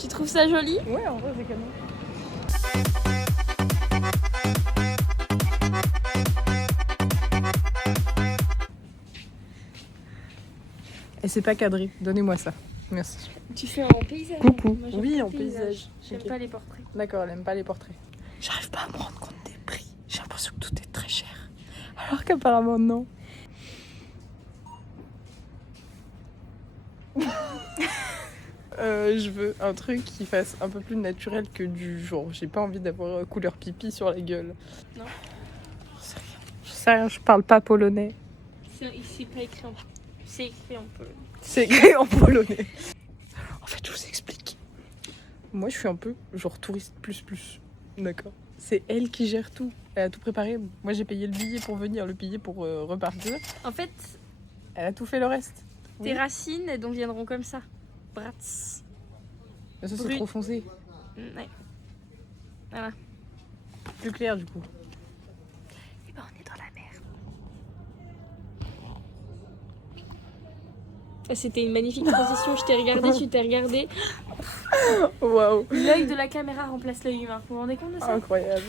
Tu trouves ça joli? Ouais, en vrai, c'est canon. Et c'est pas cadré, donnez-moi ça. Merci. Tu fais en paysage? Coucou. Moi, j'aime Oui, pas en le paysage. J'aime Ok. pas les portraits. D'accord, elle aime pas les portraits. J'arrive pas à me rendre compte des prix. J'ai l'impression que tout est très cher. Alors qu'apparemment, non. Je veux un truc qui fasse un peu plus naturel que du genre. J'ai pas envie d'avoir couleur pipi sur la gueule. Non. Je sais rien, je parle pas polonais. C'est pas écrit en... C'est écrit en polonais. C'est écrit en polonais. En fait, je vous explique. Moi, je suis un peu genre touriste plus. D'accord. C'est elle qui gère tout. Elle a tout préparé. Moi, j'ai payé le billet pour venir, le billet pour repartir. En fait, Elle a tout fait le reste. tes racines, elles deviendront comme ça. Brats. Mais ça, c'est Brut. trop foncé. Ouais. Voilà. Plus clair, du coup. Et ben, on est dans la mer. C'était une magnifique transition. Je t'ai regardé, tu t'es regardé. Waouh. L'œil de la caméra remplace l'œil humain. Vous vous rendez compte de ça? Incroyable.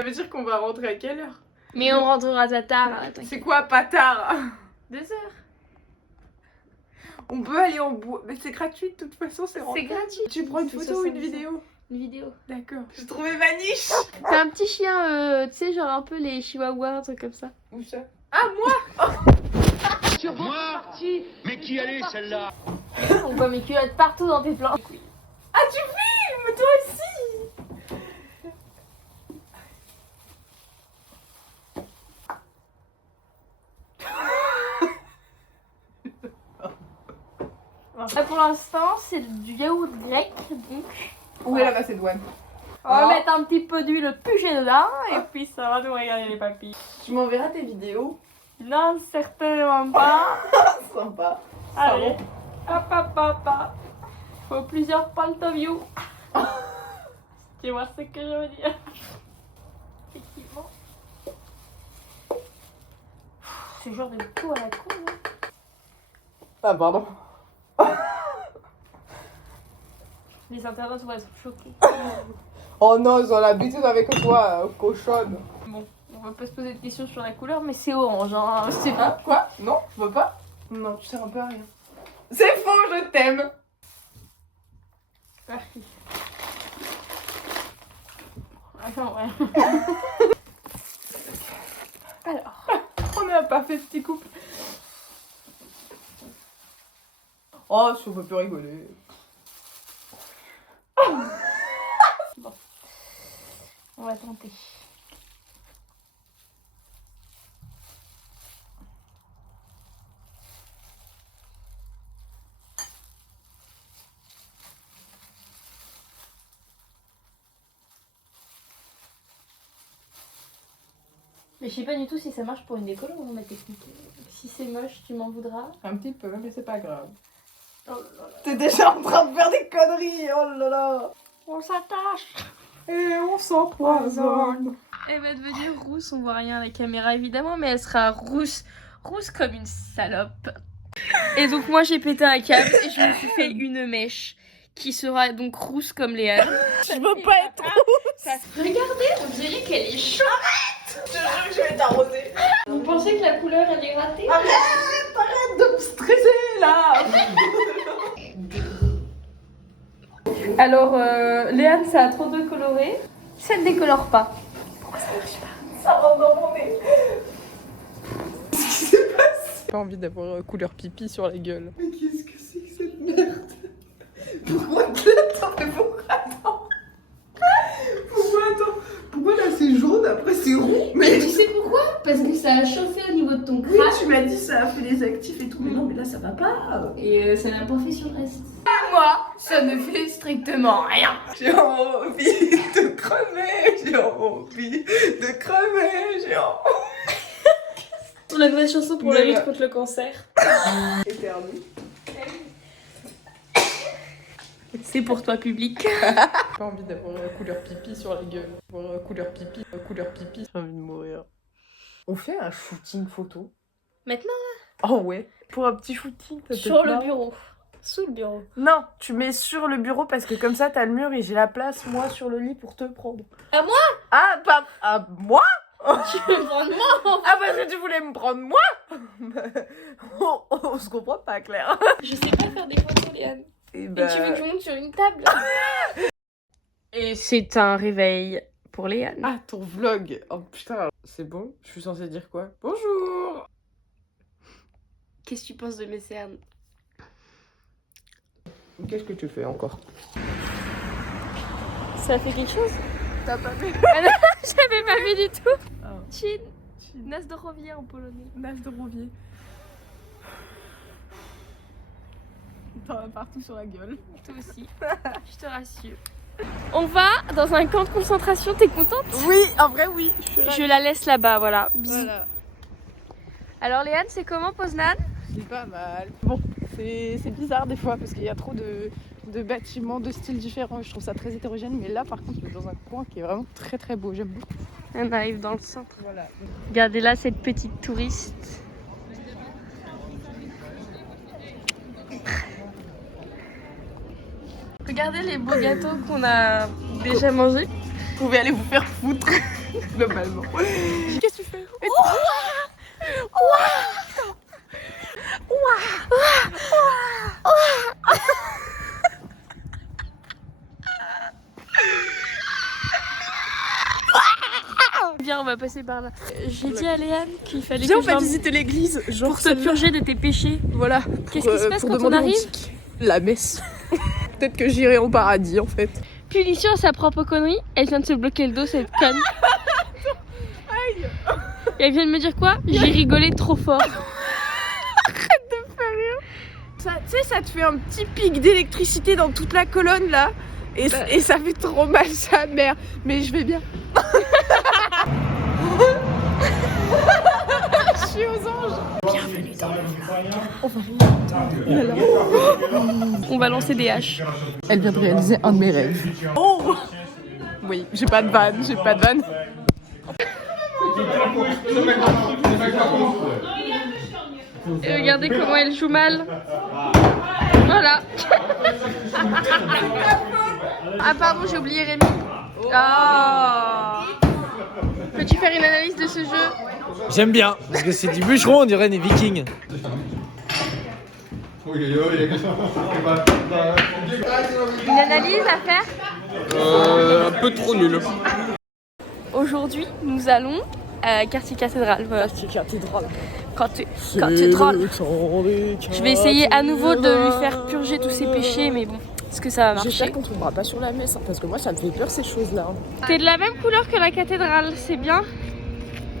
Ça veut dire qu'on va rentrer à quelle heure? Mais on rentrera tard. C'est quoi, pas tard? 2 heures. On peut aller en bois. Mais c'est gratuit de toute façon, c'est C'est gratuit. Tu prends une C'est photo ou une 70. vidéo? Une vidéo. D'accord. J'ai trouvé Vaniche. C'est un petit chien, tu sais, genre un peu les chihuahuas, un truc comme ça. Où ça? Ah, moi. Moi? Mais qui allait celle-là? On voit mes culottes partout dans tes plans. Ah, tu filmes, toi aussi. Là pour l'instant, c'est du yaourt grec, donc Où est la Macédoine? on va Oh. mettre un petit peu d'huile puget dedans et puis ça va nous régaler les papilles. Tu m'enverras tes vidéos. Non, certainement pas. Sympa. Allez, hop hop hop hop. Faut plusieurs points of view. Tu vois ce que je veux dire? Effectivement. Ce genre de coup à la con, hein. Ah, pardon. Les internautes vont être choqués. Oh non, ils ont l'habitude avec toi, cochonne. Bon, on va pas se poser de questions sur la couleur, mais c'est orange, hein. C'est pas. Ah, quoi? Non, tu veux pas? Non, tu sers un peu à rien. C'est faux, je t'aime. Attends, ouais. Alors, On n'a pas fait petit couple. Oh, si on peut plus rigoler. on va tenter. Mais je sais pas du tout si ça marche pour une déco ou ma technique. Si c'est moche, tu m'en voudras. Un petit peu, mais c'est pas grave. Oh là là. T'es déjà en train de faire des conneries, oh là là. On s'attache. Et on s'empoisonne. Elle va devenir rousse, on voit rien à la caméra évidemment, mais elle sera rousse comme une salope. Et donc moi j'ai pété un câble et je me suis fait une mèche qui sera donc rousse comme Léa. Je veux pas être rousse. Regardez, on dirait qu'elle est chaude. Je te jure que je vais t'arroser. Vous pensez que la couleur elle est ratée? Arrête de me stresser là. Alors Léane ça a trop de coloré, ça ne décolore pas. Pourquoi ça marche pas? Ça rentre dans mon nez. Qu'est-ce qui s'est passé? J'ai pas envie d'avoir couleur pipi sur la gueule. Mais qu'est-ce que c'est que cette merde? Pourquoi Pourquoi là c'est jaune, après c'est roux? Mais tu sais pourquoi? Parce que ça a chauffé au niveau de ton Oui, crâne tu m'as dit ça a fait des actifs et tout, mais non, mais là ça va pas. et ça n'a pas fait sur le reste. Moi, ça ne fait strictement rien. J'ai envie de crever, j'ai envie de crever, j'ai envie. On a une nouvelle chanson pour la lutte contre le cancer. Éternue. C'est pour toi public. J'ai pas envie d'avoir couleur pipi sur la gueule. Couleur pipi. J'ai envie de mourir. On fait un shooting photo. Maintenant Oh ouais. Pour un petit shooting, ça sur le bureau. Sous le bureau. Non, tu mets sur le bureau parce que comme ça t'as le mur et j'ai la place moi sur le lit pour te prendre. À moi? Ah, pas à moi? Tu veux me prendre moi? Ah, parce que tu voulais me prendre moi? On se comprend pas, Claire. Je sais pas faire des photos, Léane. Et Et tu veux que je monte sur une table? Et c'est un réveil pour Léane. Ah, ton vlog. Oh putain, c'est bon. Je suis censée dire quoi? Bonjour. Qu'est-ce que tu penses de mes cernes? Qu'est-ce que tu fais encore? Ça fait quelque chose? T'as pas vu? J'avais pas vu du tout. Ah. Chin. Nazdrowie en polonais. Nazdrowie. T'en as partout sur la gueule. Toi aussi. Je te rassure. On va dans un camp de concentration, t'es contente? Oui, en vrai, oui. Je la laisse là-bas, voilà. Bisous. Voilà. Alors Léane, c'est comment Poznan? C'est pas mal. Bon, c'est bizarre des fois parce qu'il y a trop de bâtiments de styles différents. Je trouve ça très hétérogène. Mais là, par contre, on est dans un coin qui est vraiment très très beau. J'aime beaucoup. On arrive dans le centre. Voilà. Regardez là cette petite touriste. Regardez les beaux gâteaux qu'on a déjà mangés. Vous pouvez aller vous faire foutre, globalement. Qu'est-ce que tu fais? Viens, on va passer par là. J'ai dit à Léane qu'il fallait Viens, que on je va vienne visiter l'église. Genre pour te purger de tes péchés. Voilà. Qu'est-ce qui se passe pour quand on demander mon arrive? tic. La messe. Peut-être que j'irai au paradis en fait. Punition à sa propre connerie, elle vient de se bloquer le dos, cette conne. Aïe. Et elle vient de me dire quoi? J'ai rigolé trop fort. Ça, tu sais, ça te fait un petit pic d'électricité dans toute la colonne là. Et ça fait trop mal, sa mère. Mais je vais bien. Je suis aux anges. Bienvenue dans le On va lancer des haches. Elle vient de réaliser un de mes rêves. Oh. Oui, j'ai pas de vanne, Et regardez comment elle joue mal. Voilà. Ah pardon, j'ai oublié Rémi. Ah. Peux-tu faire une analyse de ce jeu? J'aime bien, parce que c'est du bûcheron, on dirait des vikings. Une analyse à faire? Un peu trop nul. Aujourd'hui, nous allons à Quartier Cathédrale. Voilà. cathédrale. Cathédrale. Je vais essayer à nouveau de lui faire purger tous ses péchés, mais bon, est-ce que ça va marcher? J'espère qu'on trouvera pas sur la messe, hein, parce que moi ça me fait peur ces choses-là. T'es de la même couleur que la cathédrale, c'est bien.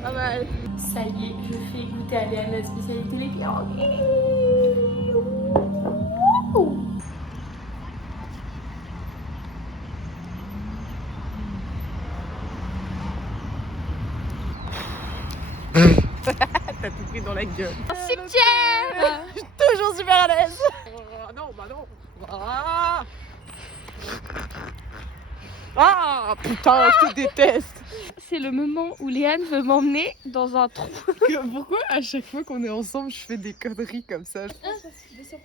Pas mal. Ça y est, je fais goûter à Léane la spécialité les pirogues. T'as tout pris dans la gueule. Cimetière. Toujours super à l'aise. Non, bah non. Ah putain, je te déteste. C'est le moment où Léane veut m'emmener dans un trou. Pourquoi à chaque fois qu'on est ensemble, je fais des conneries comme ça?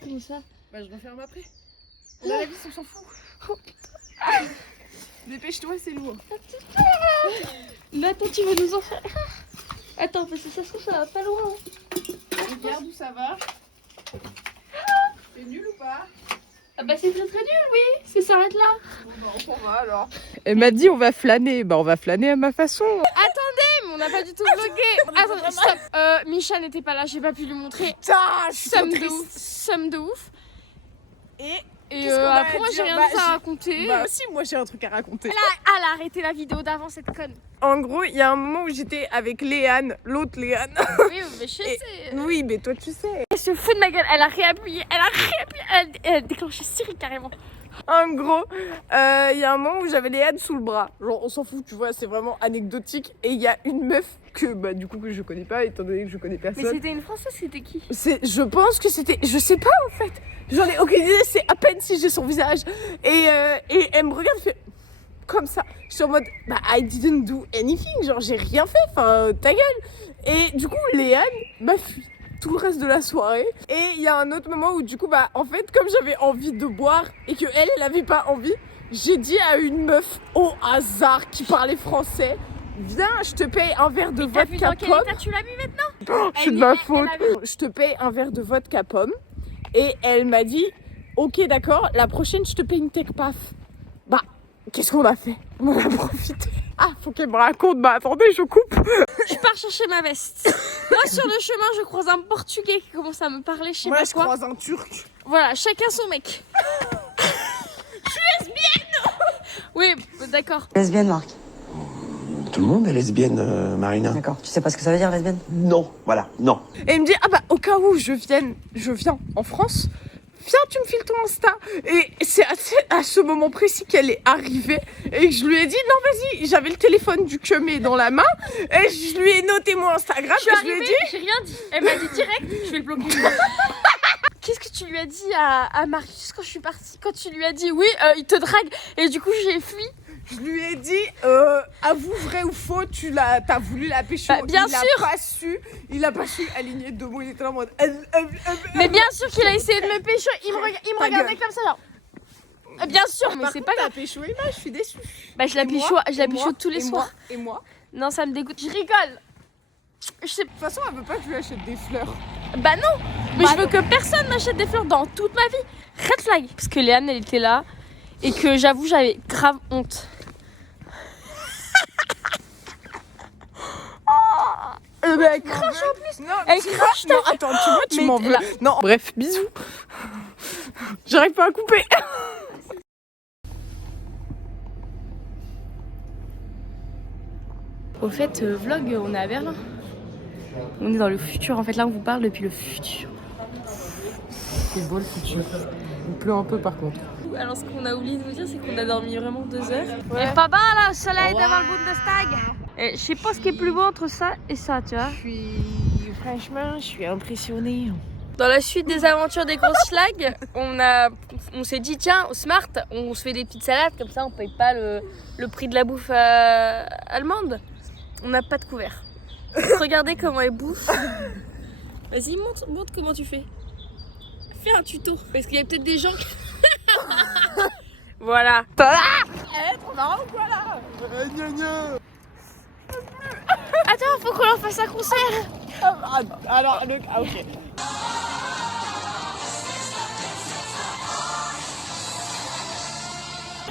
Comme ça. Bah je referme après. On a la vie, on s'en fout. Dépêche-toi, c'est lourd. Là, attends, tu vas nous en faire. Attends, parce que ça se trouve, ça va pas loin. Regarde où ça va. C'est nul ou pas? Ah bah c'est très très nul, oui. Ça s'arrête là. Bon bah on s'en va alors. Elle m'a dit on va flâner. Bah on va flâner à ma façon. Mais on n'a pas du tout vlogué. Attends, stop. Misha n'était pas là, j'ai pas pu lui montrer. Putain, je suis trop Somme de triste. ouf. Somme de ouf. Et Et qu'est-ce qu'on va après, moi, j'ai dire? rien Bah, d'autre à raconter. bah si, moi j'ai un truc à raconter. Elle a arrêté la vidéo d'avant, cette conne. En gros, il y a un moment où j'étais avec Léane, l'autre Léane. Oui, mais je sais. Oui, mais toi tu sais. Elle se fout de ma gueule, elle a réappuyé, elle a déclenché Siri carrément. En gros, il y a un moment où j'avais Léane sous le bras. Genre, on s'en fout, tu vois, c'est vraiment anecdotique. Et il y a une meuf que, bah, du coup, que je connais pas, étant donné que je connais Mais personne. c'était une française, c'était qui? Je pense que c'était, je sais pas en fait. J'en ai aucune idée, c'est à peine si j'ai son visage. Et elle me regarde, fait comme ça. Je suis en mode, bah, I didn't do anything, genre j'ai rien fait, enfin, ta gueule. Et du coup, Léane m'a fui. tout le reste de la soirée. Et il y a un autre moment où du coup, bah en fait, comme j'avais envie de boire et que elle avait pas envie, j'ai dit à une meuf au hasard qui parlait français, viens, je te paye un verre de vodka pomme. Tu l'as vu maintenant? C'est de ma faute. Je te paye un verre de vodka pomme. Et elle m'a dit, ok d'accord, la prochaine je te paye une tech paf. Bah, qu'est-ce qu'on a fait? On en a profité. Ah, faut qu'elle me raconte. Bah attendez, je coupe. Je pars chercher ma veste. Moi sur le chemin je croise un Portugais qui commence à me parler, je sais Moi pas je quoi. croise un Turc. Voilà, chacun son mec. Je suis lesbienne. Oui, d'accord. Lesbienne, Marc. Tout le monde est lesbienne, Marina. D'accord. Tu sais pas ce que ça veut dire, lesbienne? Non, voilà, non. Et elle me dit, ah bah au cas où je viens en France, viens tu me files ton Insta. Et c'est à ce moment précis qu'elle est arrivée et que je lui ai dit, non vas-y, j'avais le téléphone du Kemé dans la main et je lui ai noté mon Instagram. Je suis et je lui ai arrivée, dit, j'ai rien dit. Elle m'a dit direct, je vais le bloquer. Qu'est-ce que tu lui as dit à Marius quand je suis partie? Quand tu lui as dit oui, il te drague. Et du coup j'ai fui. je lui ai dit, avoue vrai ou faux, t'as voulu la pécho. Bah, bien sûr. Il a pas su aligner deux mots, il était en mode. Mais bien sûr qu'il a essayé de me pécho. Il me Ta regardait gueule. comme ça genre. Bien sûr, mais Par c'est contre, pas grave. t'as pécho Emma, je suis déçue. Bah je la Et pécho, moi, je la et pécho moi, tous les et soirs. moi, Et moi. Non, ça me dégoûte. Je rigole. Je sais. De toute façon, elle veut pas que je lui achète des fleurs. Bah non. Mais je veux que personne m'achète des fleurs dans toute ma vie. Red flag. Parce que Léane elle était là et que j'avoue j'avais grave honte. Mais elle crache en plus. Non, Elle crache. non, attends, tu vois, tu Mais m'en veux. là- Non, bref, bisous. J'arrive pas à couper. Au fait, vlog, on est à Berlin. On est dans le futur. En fait, là, on vous parle depuis le futur. C'est beau le futur. Il pleut un peu par contre. Alors, ce qu'on a oublié de vous dire, c'est qu'on a dormi vraiment 2 heures. Ouais. Et pas bien là, au soleil devant le Bundestag. Et je sais pas ce qui est plus beau entre ça et ça, tu vois. Franchement, je suis impressionnée. Dans la suite des aventures des grosses schlags, on s'est dit tiens, au Smart, on se fait des petites salades, comme ça on paye pas le prix de la bouffe allemande. On n'a pas de couvert. Regardez comment elle bouffe. Vas-y, montre comment tu fais. Fais un tuto. Parce qu'il y a peut-être des gens qui... Voilà. Trop marrant ou quoi là? Attends, faut qu'on leur fasse un concert. Alors, ok.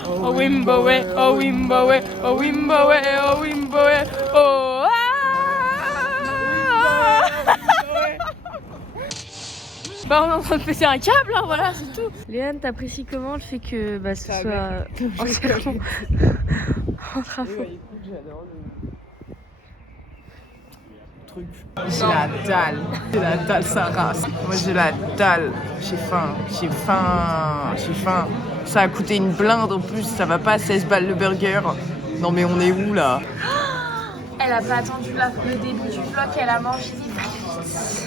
Oh Wimbowe, oh Wimbowe, oh Wimbowe, oh Wimbowe, oh Bah on est en train de péter un câble, hein, voilà, c'est tout. Léane, t'apprécies comment le fait que bah, ce soit entièrement en travaux? J'adore le truc. J'ai la dalle. J'ai la dalle, sa race. Moi j'ai la dalle. J'ai faim. Ça a coûté une blinde en plus. Ça va pas à 16 balles le burger. Non mais on est où là? Elle a pas attendu le début du vlog, elle a mangé des frites.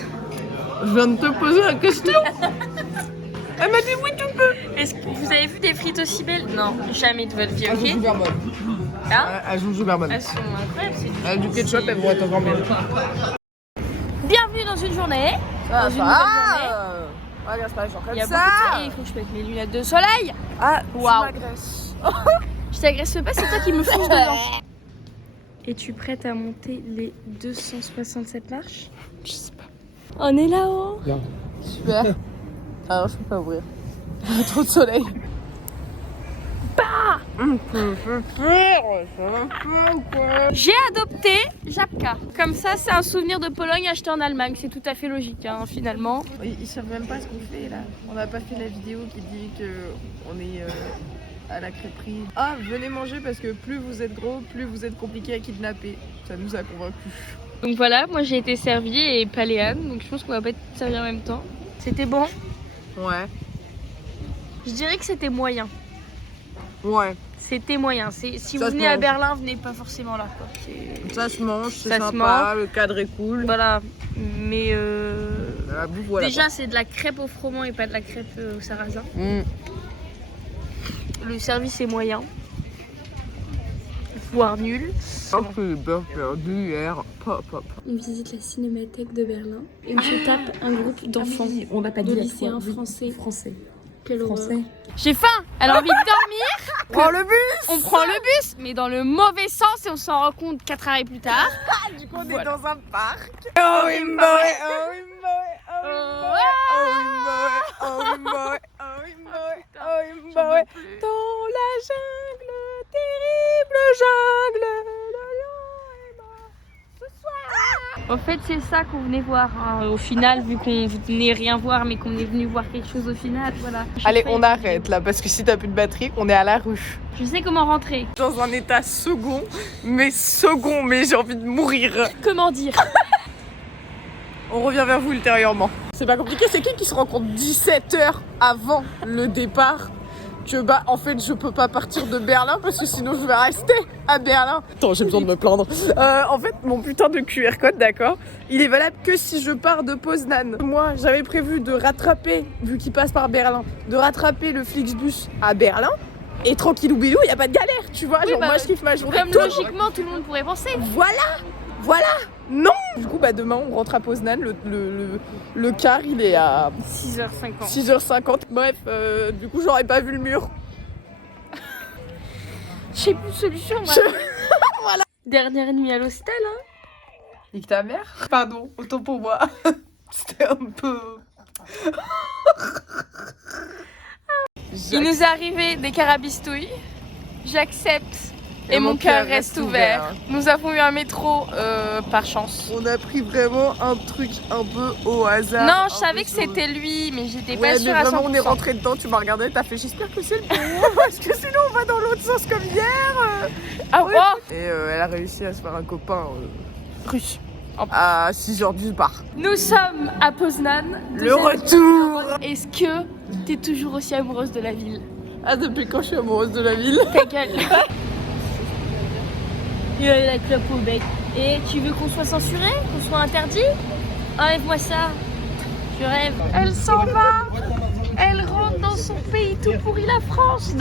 Je viens de te poser la question. Elle m'a dit oui tu peux. Est-ce que vous avez vu des frites aussi belles? Non, jamais de votre vie, Elles sont ok? super bonnes. Hein? Elles sont super bonnes. Elles sont incroyables, c'est du... Avec du ketchup, elles vont être encore mieux. Bienvenue dans une journée. Dans une nouvelle journée. Regarde pas les gens comme Il y a ça. beaucoup de... Et il faut que je mette mes lunettes de soleil. Ah, Waouh. tu m'agresses. Je t'agresse pas, c'est toi qui me fonce dedans. Es-tu prête à monter les 267 marches? Je sais pas. On est là-haut. Super. Alors je peux pas ouvrir. Il y a trop de soleil. J'ai adopté Japka. Comme ça, c'est un souvenir de Pologne acheté en Allemagne. C'est tout à fait logique, hein, finalement. Ils savent même pas ce qu'on fait là. On n'a pas fait la vidéo qui dit que on est à la crêperie. Ah, venez manger parce que plus vous êtes gros, plus vous êtes compliqué à kidnapper. Ça nous a convaincus. Donc voilà, moi j'ai été servie et pas Léane. Donc je pense qu'on va pas être servi en même temps. C'était bon. Ouais. Je dirais que c'était moyen. Ouais. C'était moyen. Si Ça vous se venez à mange. Berlin, venez pas forcément là, quoi. Ça se mange, c'est Ça se sympa, le cadre est cool. Voilà. Mais La bouffe, voilà. déjà, c'est de la crêpe au froment et pas de la crêpe au sarrasin. Mm. Le service est moyen. voire nul. Un peu beurre perdu hier. Pop, pop. On visite la cinémathèque de Berlin et on se tape un groupe d'enfants, On n'a pas de dit lycéens français. Français. Quelle horreur. J'ai faim, elle a envie de dormir. Prends le bus. On prend le bus, mais dans le mauvais sens et on s'en rend compte 4 arrêts plus tard. Du coup, on est Voilà. dans un parc. Oh oui, boy, oh oui, boy, oh oui, boy, oh oui, boy, oh oui, boy. Dans la jungle, terrible jungle de lion et moi. Ce soir. En fait, c'est ça qu'on venait voir. Hein. Au final, vu qu'on venait rien voir, mais qu'on est venu voir quelque chose au final, voilà. Allez, on arrête là parce que si t'as plus de batterie, on est à la rue. Je sais comment rentrer. Dans un état second, mais j'ai envie de mourir. Comment dire? On revient vers vous ultérieurement. C'est pas compliqué, c'est qui se rend compte 17 heures avant le départ que bah en fait je peux pas partir de Berlin parce que sinon je vais rester à Berlin. Attends, j'ai besoin de me plaindre. En fait, mon putain de QR code, d'accord, il est valable que si je pars de Poznan. Moi, j'avais prévu de rattraper, vu qu'il passe par Berlin, de rattraper le Flixbus à Berlin. Et tranquillou bilou, y a pas de galère, tu vois. Oui, Genre bah, moi je kiffe ma journée. Comme Tout- logiquement, tout le monde pourrait penser. Voilà, non. Du coup, bah demain on rentre à Poznan, le car il est à 6h50. 6h50. Bref, du coup j'aurais pas vu le mur. J'ai plus de solution, moi. Voilà. Dernière nuit à l'hostel, hein. Nique ta mère. Pardon, autant pour moi. C'était un peu... Il nous est arrivé des carabistouilles. J'accepte. Et mon cœur reste ouvert. Nous avons eu un métro par chance. On a pris vraiment un truc un peu au hasard. Non, je savais que c'était lui, mais j'étais pas Ouais, sûre mais à 100%. vraiment on est rentré dedans, tu m'as regardé, t'as fait j'espère que c'est le bon parce que sinon on va dans l'autre sens comme hier. Ah Ouais. oh. Et elle a réussi à se faire un copain russe à 6h du bar. Nous sommes à Poznan. Le retour. Est-ce que t'es toujours aussi amoureuse de la ville? Ah, depuis quand je suis amoureuse de la ville? Ta gueule. Il a la clope au bec. Et tu veux qu'on soit censuré? Qu'on soit interdit? Enlève-moi ça. Je rêve. Elle s'en va. Elle rentre dans son pays tout pourri, la France.